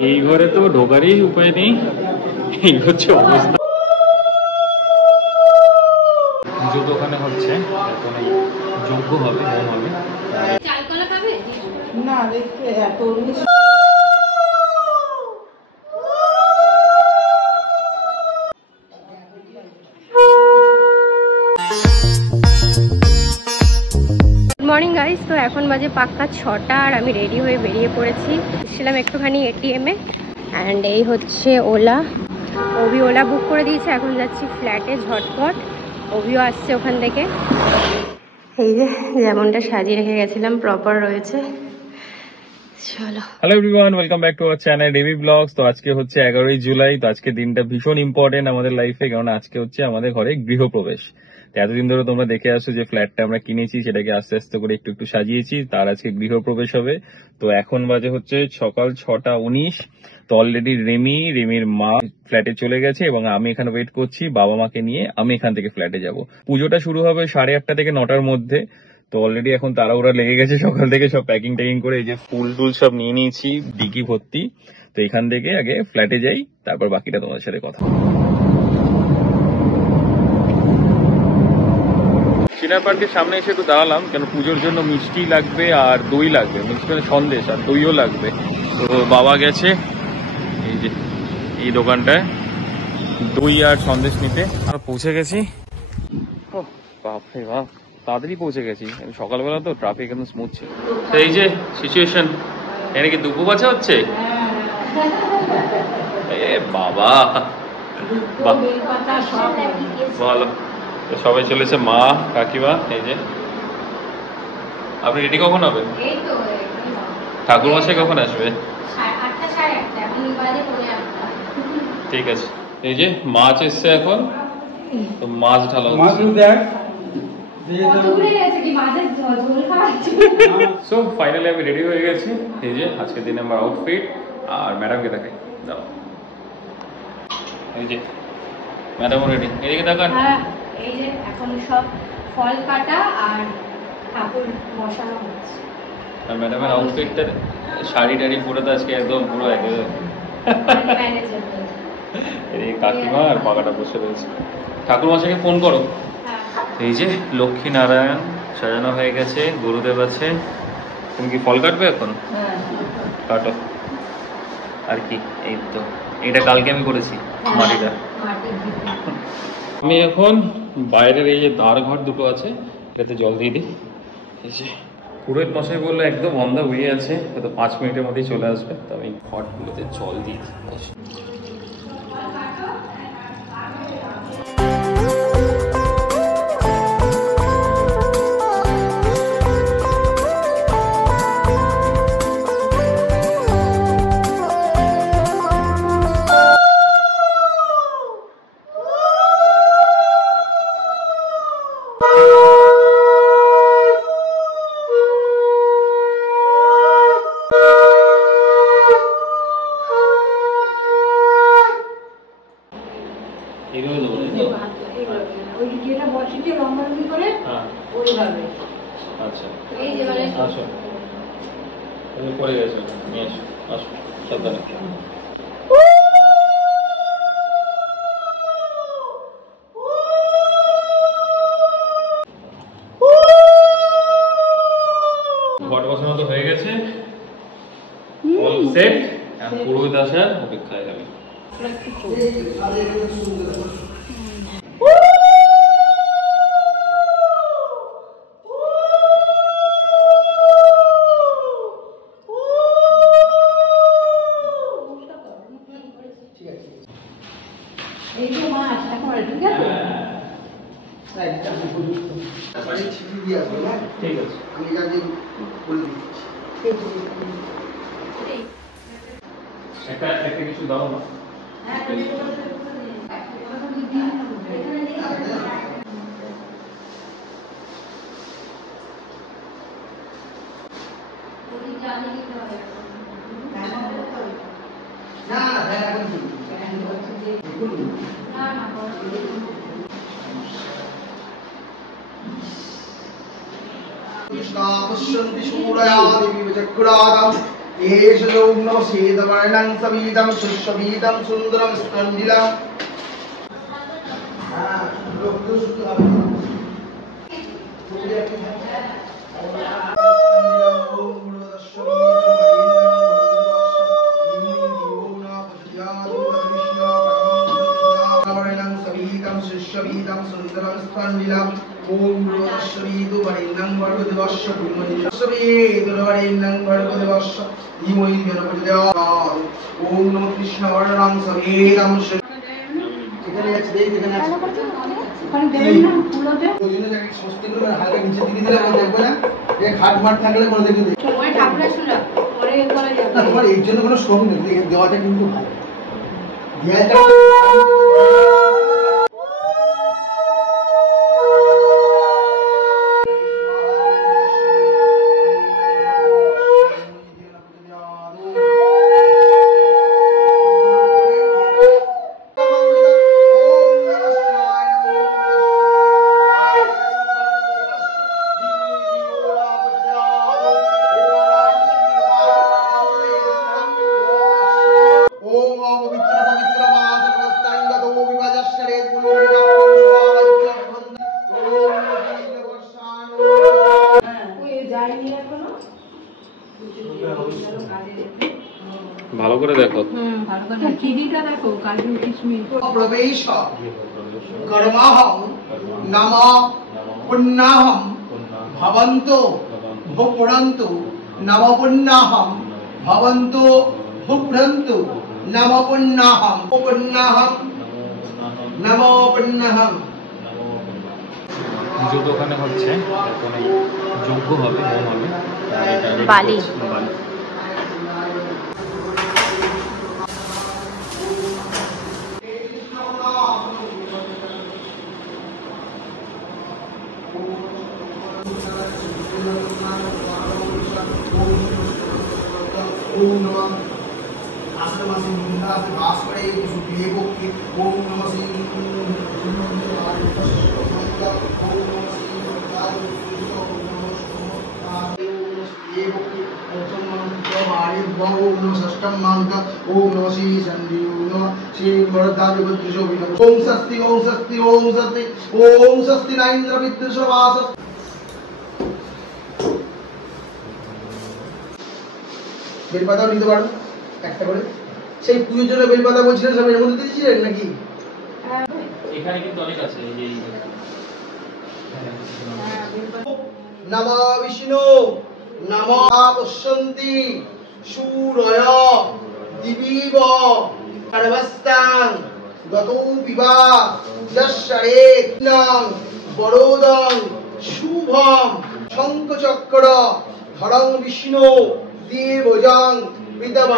এই ঘরে তো ঢোকারই উপায় নেই, এই হচ্ছে অবস্থা। পুজো তো ওখানে হচ্ছে, এখন এই যজ্ঞ হবে, হোম হবে। চালকলা খাবে না, দেখতে এত মর্নিং গাইস। তো এখন বাজে পাক্কা 6টা আর আমি রেডি হয়ে বেরিয়ে পড়েছি। ছিলাম একটুখানি এটিএমে অ্যান্ড এই হচ্ছে ওলা। অভি ওলা বুক করে দিয়েছে, এখন যাচ্ছি ফ্ল্যাটে ঝটপট। অভিও আসছে ওখান থেকে। এই যে যেমনটা সাজিয়ে রেখে গেছিলাম প্রপার রয়েছে। চলো। Hello everyone, welcome back to our channel ডেভি ব্লগস। তো আজকে হচ্ছে 11ই জুলাই। তো আজকে দিনটা ভীষণ ইম্পর্টেন্ট আমাদের লাইফে, কারণ আজকে হচ্ছে আমাদের ঘরে গৃহপ্রবেশ। তো এতদিন ধরে তোমরা দেখে আসো যে ফ্ল্যাটটা আমরা কিনেছি, সেটাকে আস্তে আস্তে করে একটু একটু সাজিয়েছি, তার আজকে গৃহপ্রবেশ হবে। তো এখন বাজে হচ্ছে সকাল 6টা 19। তো অলরেডি রেমির মা ফ্ল্যাটে চলে গেছে এবং আমি এখানে ওয়েট করছি বাবা মাকে নিয়ে। আমি এখান থেকে ফ্ল্যাটে যাব। পুজোটা শুরু হবে 8:30 থেকে 9টার মধ্যে। তো অলরেডি এখন তাড়াহুড়া লেগে গেছে সকাল থেকে, সব প্যাকিং ট্যাকিং করে এই যে ফুল টুল সব নিয়ে নিয়েছি ডিকি ভর্তি। তো এখান থেকে আগে ফ্ল্যাটে যাই, তারপর বাকিটা তোমাদের সাথে কথা। চিনার পার্কের সামনে এসে একটু দাঁড়ালাম, কেন পুজোর জন্য মিষ্টি লাগবে আর দই লাগবে, মিষ্টি মানে সন্দেশ আর দইও লাগবে। তো বাবা গেছে এই যে এই দোকানটায় দই আর সন্দেশ নিতে। আমরা পৌঁছে গেছি। ও বাপরে বাপ, তাড়াতাড়ি পৌঁছে গেছি। সকালবেলা তো ট্রাফিক একদম স্মুথ ছিল। তো এই যে সিচুয়েশন, এখানে কি দুপু বাছা হচ্ছে? এ বাবা, ভালো। তো সবাই চলেছে, মা কাকিমা। এই যে আপনি রেডি কখন হবেন? ঠাকুর মশাই কখন আসবে? ঠিক আছে। এই যে মাছ এসছে এখন, তো মাছ ঢালা হচ্ছে। সো ফাইনালি আমি রেডি হয়ে গেছি। এই যে আজকের দিনে আমার আউটফিট। আর ম্যাডামকে দেখাই, দাঁড়াও। এই যে ম্যাডামও রেডি, এদিকে দেখান। এই যে এখন সব ফল কাটা আর ঠাকুর বসানো হচ্ছে। আর ম্যাডামের আউটফিটটা শাড়ি টাড়ি পরে তো আজকে একদম পুরো একেবারে এই কাকিমা আর পাকাটা বসে রয়েছে। ঠাকুর মশাইকে ফোন করো। এই যে লক্ষ্মী নারায়ণ সাজানো হয়ে গেছে, গুরুদেব আছে। তুমি কি ফল কাটবে এখন? কাটো। আর কি, এই তো এটা কালকে আমি করেছি মাটিটা। আমি এখন বাইরের এই যে দ্বার ঘর দুটো আছে, এটাতে জল দিয়ে দিই। এই যে পুরোহিত মশাই বললো একদম অন দ্য ওয়ে আছে, হয়তো 5 মিনিটের মধ্যেই চলে আসবে। তো আমি ঘরগুলোতে জল দিয়েছি। আচ্ছা আসো, পরে গেছে, নিয়ে আসো, আসো সাবধানে। ঘট বসানো তো হয়ে গেছে, অল সেট। এখন পুরোহিত আসার অপেক্ষায় গেল। ঠিক আছে, একটা কিছু দাও না। कृष्णा पश्यन्ति शूरया देवी चक्रादं एष योग्नो शीतवर्णं सवीतं सुशोभितं सुन्दरं स्कन्दिलं ओम रोदश्रीदु वरिणं भर्गदेवस्य धीमहि श्रीदुर्वरिणं भर्गदेवस्य धीमहि गणपतिदेवाय ओम नमो कृष्णवर्णं सवेदं এখানে আছে দেখ এখানে আছে ওখানে দেবেন না ফুলতে ওই জন্য জায়গা সস্তি করে হালকা নিচে দিকে দিলে আমি দেখব না এই খাট মাঠ থাকলে বলে দেখি ওই ঠাকুর আসলে পরে করা যাবে না তোমার এর জন্য কোনো শ্রম নেই এই দেওয়াটা কিন্তু ভালো দেওয়াটা ভালো করে দেখো ভালো করে চিনিটা দেখো কাজু কিশমিশ प्रवेश कर्महं नम पुण्यहं भवन्तो भुपुरन्तु नम पुण्यहं भवन्तो भुपुरन्तु नम पुण्यहं नम पुण्यहं পুজো তো ওখানে হচ্ছে এখন এই যজ্ঞ হবে হোম হবে বালি। ओम नमः आश्रमासि मुंडासि भास्करे सुदेवोक्ति ओम नमः श्री षष्ठम मंत्र ओम नमः श्री संजीव श्री वरदादिपत्रिशो ओम स्वस्ति ओम स्वस्ति ओम स्वस्ति ओम स्वस्ति न इंद्र विद्युषवास বেলপাতাও নিতে পারো একটা করে সেই পুজোর জন্য বেলপাতা বলছিলেন সব এর মধ্যে দিয়েছিলেন নাকি এখানে কিন্তু অনেক আছে এই যে নমঃ বিষ্ণু নমঃ পশ্যন্তি সূরয় দিবিব সর্বস্তাং গতো বিবা যশ্বরেত্নং বরোদং শুভম শঙ্খচক্র ধরং বিষ্ণু দেবজং বিদবা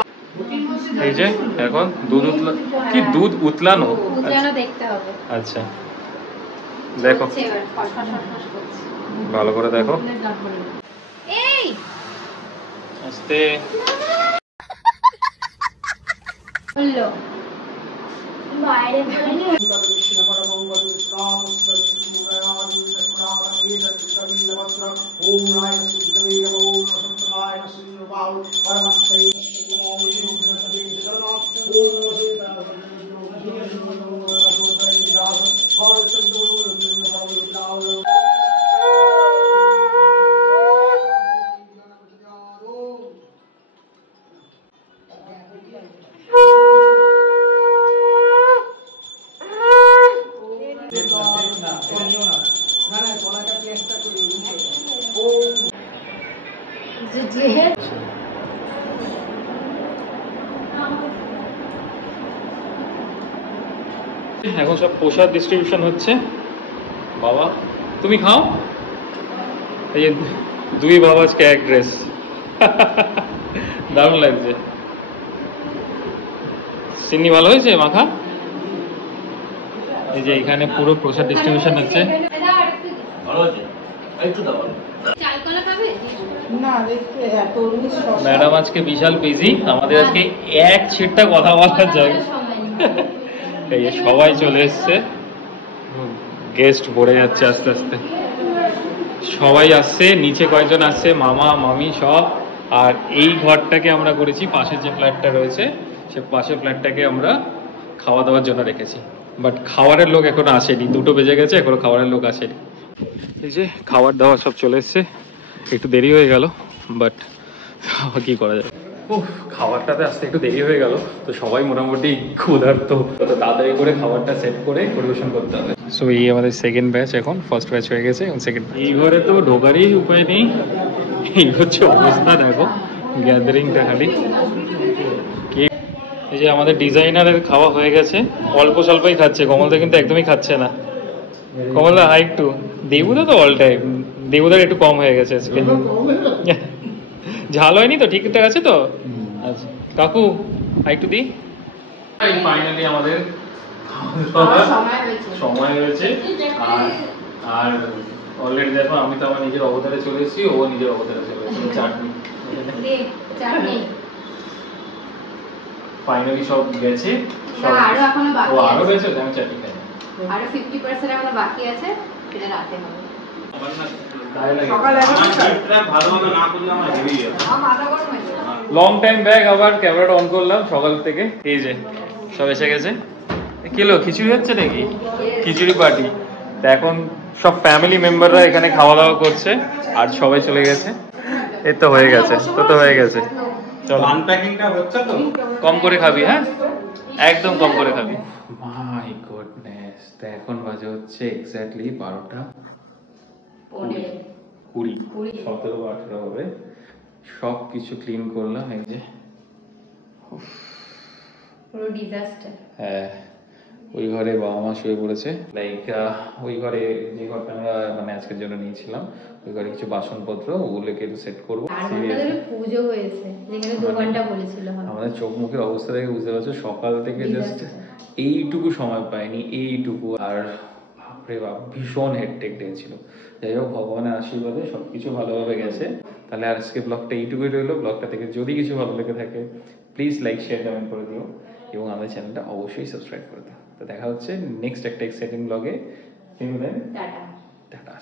এই যে এখন দুধ কি দুধ উতলানো দেখতে হবে আচ্ছা দেখো ভালো করে দেখো এই আস্তে হলো বাইরে বলিনি ओम राय सुदेव ओम सत्यनारायण सिंहबाहु परमत्तै এখন সব প্রসাদ ডিস্ট্রিবিউশন হচ্ছে বাবা তুমি খাও এই যে দুই বাবা আজকে এক ড্রেস দারুণ লাগছে চিনি ভালো হয়েছে মাখা এই যে এখানে পুরো প্রসাদ ডিস্ট্রিবিউশন হচ্ছে ম্যাডাম আজকে বিশাল বিজি আমাদের আজকে এক ছিটটা কথা বলার যায় এই যে সবাই চলে এসছে গেস্ট ভরে যাচ্ছে আস্তে আস্তে সবাই আসছে নিচে কয়েকজন আসছে মামা মামি সব আর এই ঘরটাকে আমরা করেছি, পাশের যে ফ্ল্যাটটা রয়েছে সে পাশের ফ্ল্যাটটাকে আমরা খাওয়া দাওয়ার জন্য রেখেছি। বাট খাওয়ারের লোক এখনো আসেনি, 2টো বেজে গেছে, এখনো খাওয়ারের লোক আসেনি। এই যে খাবার দাওয়া সব চলে এসছে, একটু দেরি হয়ে গেল, বাট কি করা যায়। ও, খাবারটাতে আসতে একটু দেরি হয়ে গেল, তো সবাই মোটামুটি ক্ষুধার্ত, তো তাড়াতাড়ি করে খাবারটা সেট করে পরিবেশন করতে হবে। সো এই আমাদের সেকেন্ড ব্যাচ, এখন ফার্স্ট ব্যাচ হয়ে গেছে, এবং সেকেন্ড। এই ঘরে তো ঢোকারই উপায় নেই, এই হচ্ছে অবস্থা, দেখো গ্যাদারিংটা খালি। এই যে আমাদের ডিজাইনারের খাওয়া হয়ে গেছে, অল্প স্বল্পই খাচ্ছে, কমলদা কিন্তু একদমই খাচ্ছে না। কমলদা হাই একটু, দেবুদা তো অল টাইম, দেবুদার একটু কম হয়ে গেছে আজকে। ঝাল হয়নি তো, ঠিকঠাক আছে তো? আচ্ছা কাকু আর একটু দিই। ফাইনালি আমাদের সময় হয়েছে, আর অলরেডি দেখো আমি তো আমার নিজের অবতারে চলে এসেছি, ও নিজের অবতারে চলে এসেছে। চাটনি ফাইনালি সব গেছে, আরো এখনো বাকি আছে। আরো গেছে, আমি চাটনি খাই। আরো 50% এখনো বাকি আছে, সেটা রাতে হবে। লং টাইম ব্যাক, আবার ক্যামেরাটা অন করলাম সকাল থেকে। এই যে সব এসে গেছে। কিলো খিচুড়ি হচ্ছে নাকি? খিচুড়ি পার্টি। তো এখন সব ফ্যামিলি মেম্বাররা এখানে খাওয়া দাওয়া করছে, আর সবাই চলে গেছে। এই তো হয়ে গেছে, তো হয়ে গেছে। চলো আনপ্যাকিংটা হচ্ছে, তো কম করে খাবি, হ্যাঁ একদম কম করে খাবি। মাই গডনেস, তো এখন বাজে হচ্ছে এক্স্যাক্টলি 12টা 20, 17-18 হবে। সব কিছু ক্লিন করলাম, এই যে পুরো ডিজাস্টার। হ্যাঁ, ওই ঘরে বাবা মা শুয়ে পড়েছে, লাইক ওই ঘরে যে ঘরটা আমরা মানে আজকের জন্য নিয়েছিলাম, ওই ঘরে কিছু বাসনপত্র, ওগুলোকে একটু সেট করবো। পুজো হয়েছে, যেখানে 2 ঘন্টা বলেছিল। আমাদের চোখ মুখের অবস্থা দেখে বুঝতে পারছো, সকাল থেকে জাস্ট এইটুকু সময় পাইনি, এইটুকু। আর বাপরে বাপ, ভীষণ হেডটেক ডে ছিল। যাই হোক, ভগবানের আশীর্বাদে সবকিছু ভালোভাবে গেছে। তাহলে আজকে ব্লগটা এইটুকুই রইলো। ব্লগটা থেকে যদি কিছু ভালো লেগে থাকে প্লিজ লাইক, শেয়ার, কমেন্ট করে দিও, এবং আমাদের চ্যানেলটা অবশ্যই সাবস্ক্রাইব করে দিও। তো দেখা হচ্ছে নেক্সট একটা এক্সাইটিং ব্লগে। টাটা।